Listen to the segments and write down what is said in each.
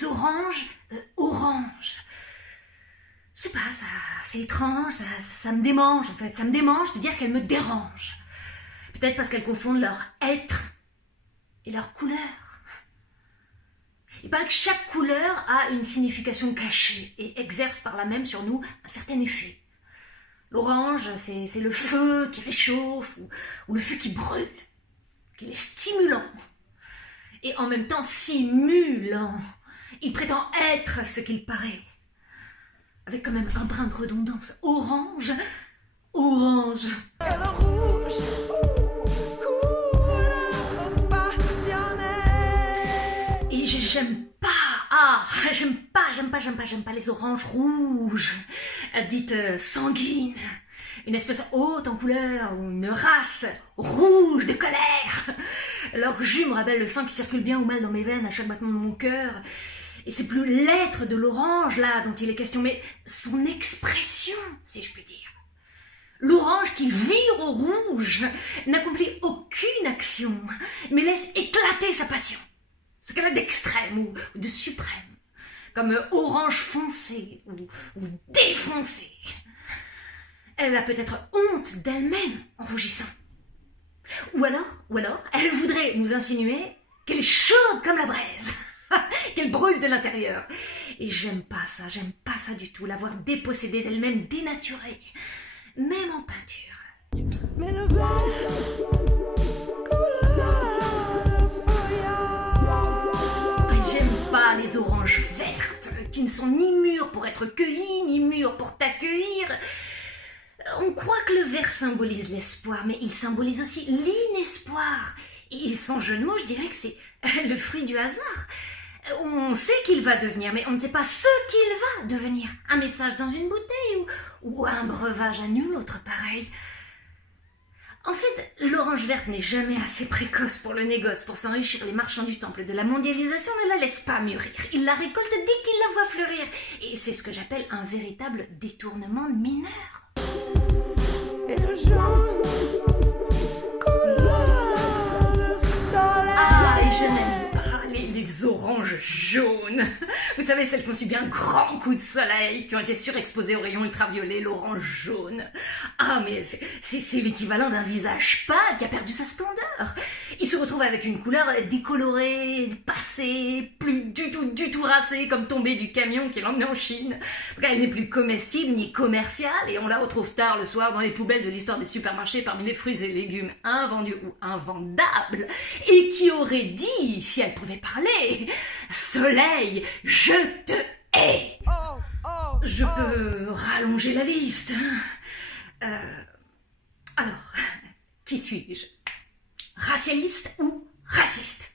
les oranges orange. Je sais pas, c'est étrange, ça me démange en fait. Ça me démange de dire qu'elles me dérangent. Peut-être parce qu'elles confondent leur être et leur couleur. Il paraît que chaque couleur a une signification cachée et exerce par là même sur nous un certain effet. L'orange, c'est le feu qui réchauffe ou le feu qui brûle, qui est stimulant et en même temps simulant. Il prétend être ce qu'il paraît, avec quand même un brin de redondance. Orange, orange. Et le rouge, couleur passionnée. Et j'aime pas les oranges rouges, dites sanguines. Une espèce haute en couleur, ou une race rouge de colère. Leur jus me rappelle le sang qui circule bien ou mal dans mes veines à chaque battement de mon cœur. Et c'est plus l'être de l'orange là dont il est question, mais son expression, si je puis dire. L'orange qui vire au rouge n'accomplit aucune action, mais laisse éclater sa passion. Ce qu'elle a d'extrême ou de suprême, comme orange foncé ou défoncé. Elle a peut-être honte d'elle-même en rougissant. Ou alors, elle voudrait nous insinuer qu'elle est chaude comme la braise, qu'elle brûle de l'intérieur. Et j'aime pas ça du tout, l'avoir dépossédée d'elle-même, dénaturée, même en peinture. Mais le vert, couleur feuillage. J'aime pas les oranges vertes, qui ne sont ni mûres pour être cueillies, ni mûres pour t'accueillir. On croit que le vert symbolise l'espoir, mais il symbolise aussi l'inespoir. Et sans jeu de mots, je dirais que c'est le fruit du hasard. On sait qu'il va devenir, mais on ne sait pas ce qu'il va devenir. Un message dans une bouteille ou un breuvage à nul autre pareil. En fait, l'orange verte n'est jamais assez précoce pour le négoce. Pour s'enrichir, les marchands du temple de la mondialisation ne la laissent pas mûrir. Ils la récoltent dès qu'ils la voient fleurir. Et c'est ce que j'appelle un véritable détournement de mineurs. Et le jaune, couleur le soleil. Ah, et je n'aime pas les oranges jaunes. Vous savez, celles qui ont subi un grand coup de soleil, qui ont été surexposées aux rayons ultraviolets, l'orange jaune. Ah, mais c'est l'équivalent d'un visage pâle qui a perdu sa splendeur. Il se retrouve avec une couleur décolorée, passée, plus du tout racée, comme tombée du camion qui l'emmenait en Chine. Elle n'est plus comestible ni commerciale, et on la retrouve tard le soir dans les poubelles de l'histoire des supermarchés parmi les fruits et légumes invendus ou invendables. Et qui aurait dit, si elle pouvait parler, soleil, je te hais. Je peux rallonger la liste. Alors, qui suis-je? Racialiste ou raciste?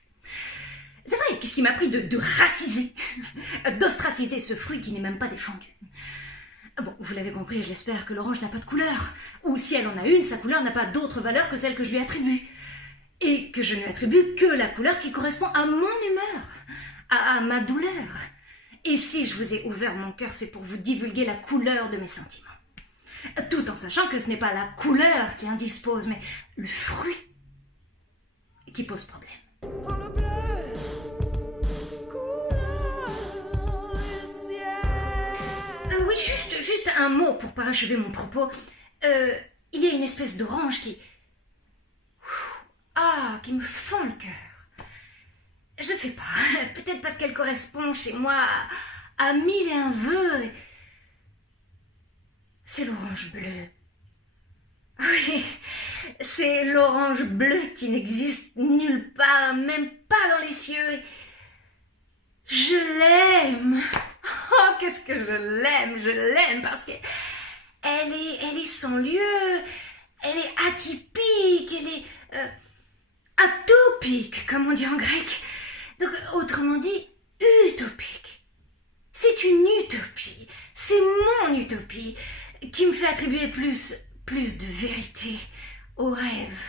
C'est vrai, qu'est-ce qui m'a pris de raciser, d'ostraciser ce fruit qui n'est même pas défendu? Bon, vous l'avez compris, je l'espère, que l'orange n'a pas de couleur. Ou si elle en a une, sa couleur n'a pas d'autre valeur que celle que je lui attribue. Et que je ne lui attribue que la couleur qui correspond à mon humeur, à ma douleur. Et si je vous ai ouvert mon cœur, c'est pour vous divulguer la couleur de mes sentiments. Tout en sachant que ce n'est pas la couleur qui indispose, mais le fruit qui pose problème. Prends le bleu, couleur le ciel. Oui, juste un mot pour parachever mon propos. Il y a une espèce d'orange qui me fend le cœur. Je sais pas, peut-être parce qu'elle correspond chez moi à mille et un vœux. C'est l'orange bleue. Oui, c'est l'orange bleue qui n'existe nulle part, même pas dans les cieux. Je l'aime. Oh, qu'est-ce que je l'aime parce que elle est sans lieu, elle est atypique, elle est atopique, comme on dit en grec. Donc, autrement dit, utopique. C'est une utopie, c'est mon utopie qui me fait attribuer plus de vérité au rêve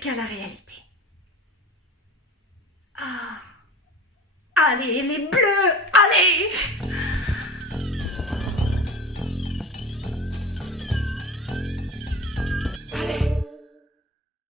qu'à la réalité. Ah, allez, les bleus, allez!